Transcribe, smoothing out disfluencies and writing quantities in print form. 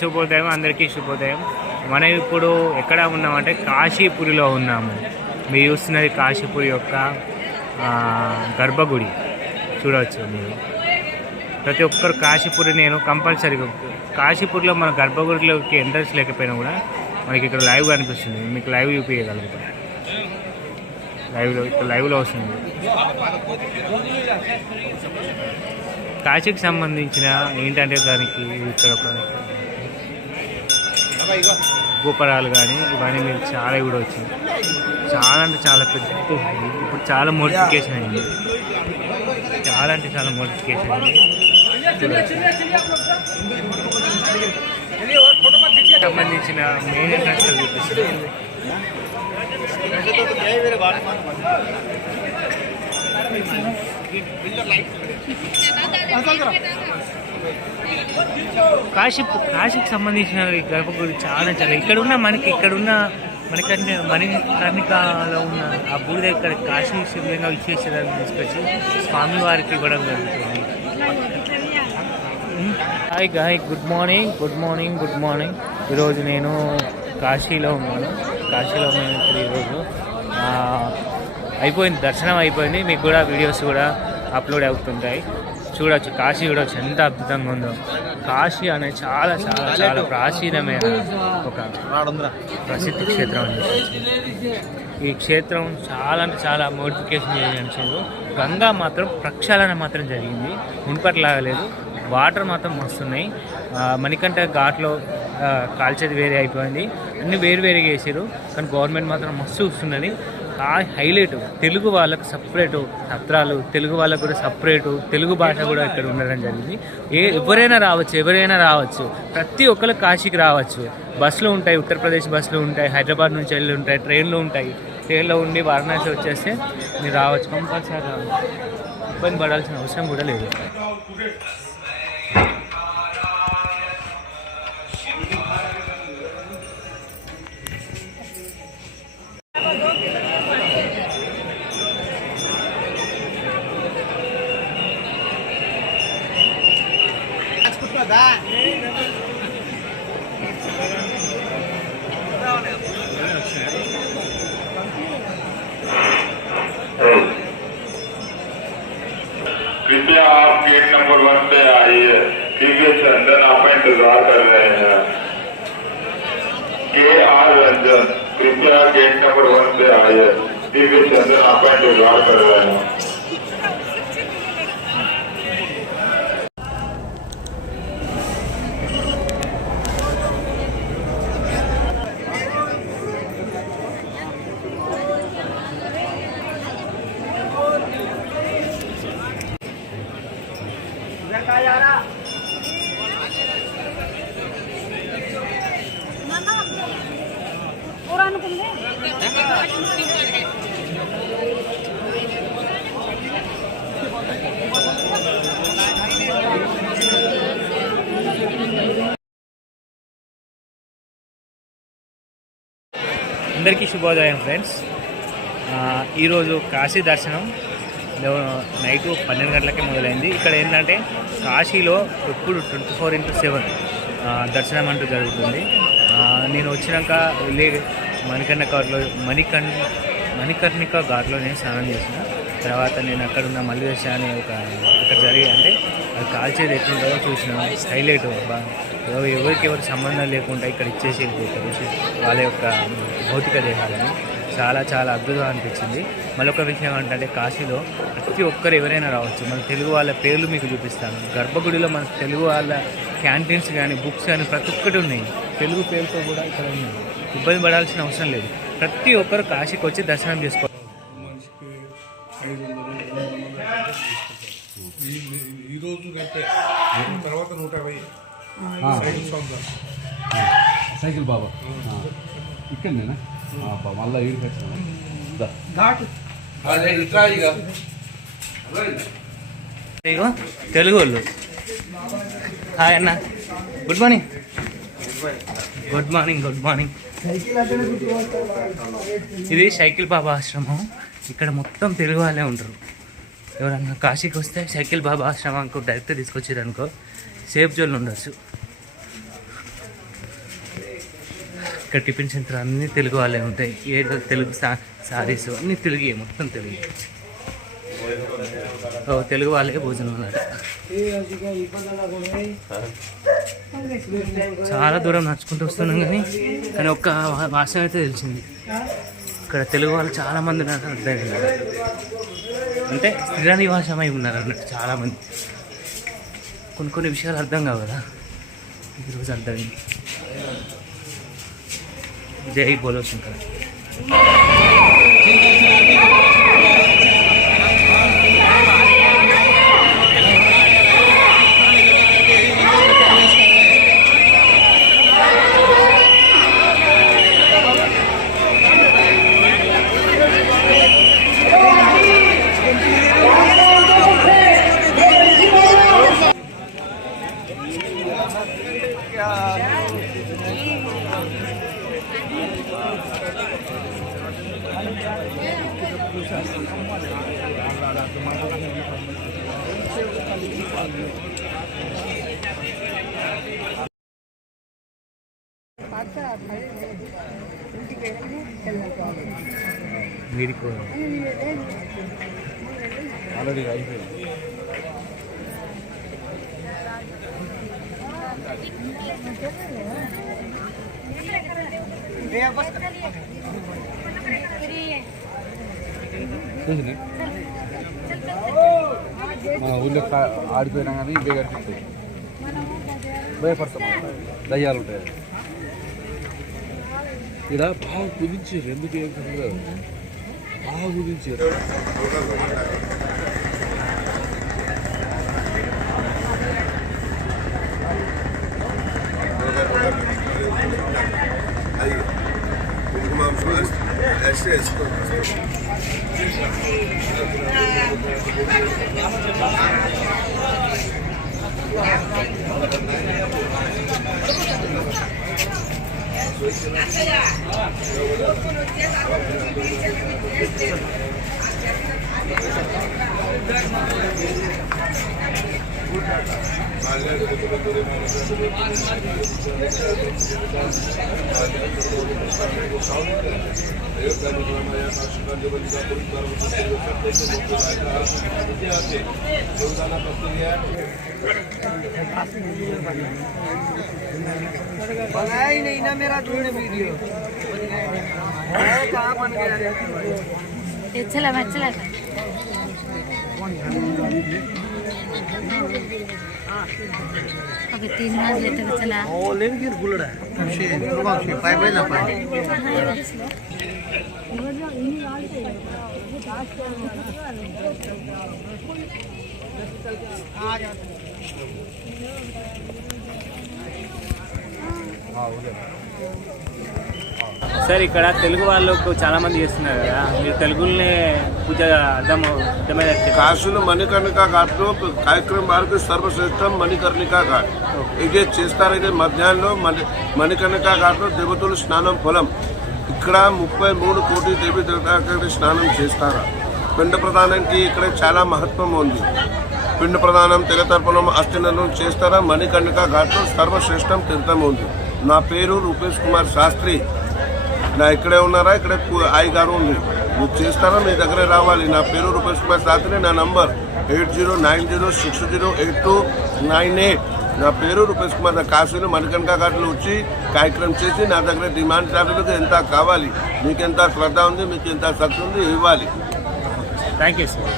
శుభోదయం అందరికీ శుభోదయం. మనం ఇప్పుడు ఎక్కడ ఉన్నామంటే కాశీపురిలో ఉన్నాము. మీరు చూస్తున్నది కాశీపురి యొక్క గర్భగుడి చూడవచ్చు. మీరు ప్రతి ఒక్కరు కాశీపురి నేను కంపల్సరీగా కాశీపురిలో మన గర్భగుడిలోకి ఎంట్రన్స్ లేకపోయినా కూడా మనకి ఇక్కడ లైవ్ కనిపిస్తుంది. మీకు లైవ్ చూపించగలుగుతాం. లైవ్లో వస్తుంది. కాశీకి సంబంధించిన ఏంటంటే దానికి ఇక్కడ ఒక గోపురాలు కానీ ఇవన్నీ మీరు చాలా కూడా వచ్చింది. చాలా అంటే చాలా పెద్ద ఇప్పుడు చాలా మోడిఫికేషన్ అయింది. చాలా అంటే చాలా మోడిఫికేషన్ అయింది. సంబంధించిన మెయిన్ ఎంట్రన్స్ చూపిస్తుంది. కాశీకి సంబంధించిన గర్భగుడి చాలా ఇక్కడున్న మణికర్ణికలో ఉన్న ఆ బూడిద ఇక్కడ కాశీ శివలింగ విశ్వేశ్వరాన్ని తీసుకొచ్చి స్వామివారికి ఇవ్వడం జరుగుతుంది. Hi good morning. ఈరోజు నేను కాశీలో ఉన్నాను. మేము ఇప్పుడు ఈరోజు అయిపోయింది, దర్శనం అయిపోయింది. మీకు కూడా వీడియోస్ కూడా అప్లోడ్ అవుతుంటాయి. చూడవచ్చు, కాశీ చూడవచ్చు ఎంత అద్భుతంగా ఉందో. కాశీ అనేది చాలా చాలా చాలా ప్రాచీనమైన ఒక ప్రసిద్ధి క్షేత్రం అని చెప్పచ్చు. ఈ క్షేత్రం చాలా అంటే చాలా మోడిఫికేషన్ చేయించారు. గంగా మాత్రం ప్రక్షాళన మాత్రం జరిగింది, మున్పట్లాగా లేదు. వాటర్ మాత్రం వస్తున్నాయి. మణికంఠ ఘాట్లో కాల్చేది వేరే అయిపోయింది, అన్నీ వేరుగా వేసారు. కానీ గవర్నమెంట్ మాత్రం మస్తు వస్తున్నది. హైలైట్ తెలుగు వాళ్ళకు సపరేటు సత్రాలు, తెలుగు వాళ్ళకు కూడా సపరేటు తెలుగు భాష కూడా ఇక్కడ ఉండడం జరిగింది. ఎవరైనా రావచ్చు. ప్రతి ఒక్కరు కాశీకి రావచ్చు. బస్సులు ఉంటాయి, ఉత్తరప్రదేశ్ బస్సులు ఉంటాయి, హైదరాబాద్ నుంచి వెళ్ళి ఉంటాయి, ట్రైన్లు ఉంటాయి. ట్రైన్లో ఉండి వారణాసి వచ్చేస్తే మీరు రావచ్చు. కంపల్సరీ రావచ్చు, ఇబ్బంది పడాల్సిన అవసరం కూడా లేదు. कृपया आप गेट नंबर 1 पे आइए, क्योंकि चंदन आपका इंतजार कर रहे हैं. KR रंजन, कृपया गेट नंबर 1 पे आइए, क्योंकि चंदन आपका इंतजार कर रहे हैं. అందరికీ శుభోదయం ఫ్రెండ్స్. ఈరోజు కాశీ దర్శనం నైటు 12 గంటలకే మొదలైంది. ఇక్కడ ఏంటంటే కాశీలో ఎప్పుడు 24/7 దర్శనం అంటూ జరుగుతుంది. నేను వచ్చినాక వెళ్ళి మణికర్ణిక ఘాట్లో నేను స్నానం చేసిన తర్వాత నేను అక్కడున్న మల్లిదశ అనే అక్కడ జరిగి అంటే అది కాల్చేది ఎట్లుంటుందో చూసిన. హైలైట్ ఎవరికి సంబంధం లేకుండా ఇక్కడ ఇచ్చేసి వెళ్ళిపోతారు వాళ్ళ యొక్క భౌతిక దేహాలని. చాలా చాలా అద్భుతంగా అనిపించింది. మరొక విషయం ఏంటంటే కాశీలో ప్రతి ఒక్కరు ఎవరైనా రావచ్చు. మన తెలుగు వాళ్ళ పేర్లు మీకు చూపిస్తాను. గర్భగుడిలో మన తెలుగు వాళ్ళ క్యాంటీన్స్ కానీ బుక్స్ కానీ ప్రతి ఒక్కటి ఉన్నాయి. తెలుగు పేరుతో కూడా ఇక్కడ ఉన్నాయి. ఇబ్బంది పడాల్సిన అవసరం లేదు. ప్రతి ఒక్కరు కాశీకి వచ్చి దర్శనం చేసుకోవాలి. ఈరోజు తర్వాత 150 సైకిల్ బాబా ఇక్కడనేనా మళ్ళీ ఈడికి వచ్చిన ఇగో తెలుగు వాళ్ళు. హాయ్ అన్న, good morning. Good morning, good morning. ఇది సైకిల్ బాబా ఆశ్రమం. ఇక్కడ మొత్తం తెలుగు వాళ్ళే ఉంటారు. ఎవరన్నా కాశీకి వస్తే సైకిల్ బాబా ఆశ్రమంకు డైరెక్ట్ తీసుకొచ్చారు అనుకో, సేఫ్ జోన్లో ఉండొచ్చు. ఇక్కడ టిఫిన్ సెంటర్ అన్నీ తెలుగు వాళ్ళే ఉంటాయి. ఏదో తెలుగు సారీస్ అన్నీ తెలుగు, మొత్తం తెలుగు. తెలుగు వాళ్ళే భోజనం అన్నమాట. చాలా దూరం నడుచుకుంటూ వస్తున్నాం కానీ ఒక్క భాష అయితే తెలిసింది. ఇక్కడ తెలుగు వాళ్ళు చాలా మంది ఉన్నారు. అర్థమైంది అంటే స్థిర నివాసమై ఉన్నారు అన్నట్టు చాలామంది. కొన్ని విషయాలు అర్థం కావు కదా, ఈరోజు అర్థమైంది. జై బోలో శంకర్. వీరికి ఆల్రెడీ అయిపోయింది. మన ఊళ్ళో ఆడిపోయినా కానీ ఇవే కనిపిస్తాయి. భయపడతాం, దయ్యాలు ఉంటాయి. ఇక్కడ బాగా కుదించారు. ఎందుకు ఏం కదా బాగా కుదించారు. बनाया ही नहीं ना मेरा तूने वीडियो कहाँ बन गया चला मैं चला अभी 3 मास लेते हुए चला ओ लेन की गुलड़ा शे पाई पाई ना पाई సార్ ఇక్కడ తెలుగు వాళ్ళకు చాలా మంది చేస్తున్నారు కదా, మీరు తెలుగునే పూజ అర్థమయ్యేది. కాశీలో మణికర్ణికా ఘాట్లో కార్యక్రమం వారికి సర్వశ్రేష్టం మణికర్ణికా ఘాట్. ఇదే చేస్తారు. ఇదే మధ్యాహ్నంలో మణికర్ణికా ఘాట్లో దేవతలు స్నానం ఫలం. ఇక్కడ 33 కోటి దేవీ దేవతలకి స్నానం చేస్తారు. పిండ ప్రదానానికి ఇక్కడ చాలా మహత్వం ఉంది. పిండ ప్రదానం, తెగతర్పణం, అష్టననం చేస్తారా. మణికర్ణికా ఘాట్లో సర్వశ్రేష్టం తీర్థం ఉంది. నా పేరు రూపేష్ కుమార్ శాస్త్రి. నా ఇక్కడే ఉన్నారా, ఇక్కడ అయ్య గారు ఉంది. మీరు చేస్తారా, మీ దగ్గరే రావాలి. నా పేరు రూపేష్ కుమార్ శాస్త్రి. నా నంబర్ 8090608298. నా పేరు రూపేష్ కుమార్. కాశీలో మణికర్ణికా ఘాట్లో వచ్చి కార్యక్రమం చేసి నా దగ్గర డిమాండ్ చార్జీలకు ఎంత కావాలి, మీకు ఎంత శ్రద్ధ ఉంది, మీకు ఎంత శక్తి ఉంది ఇవ్వాలి. Thank you sir.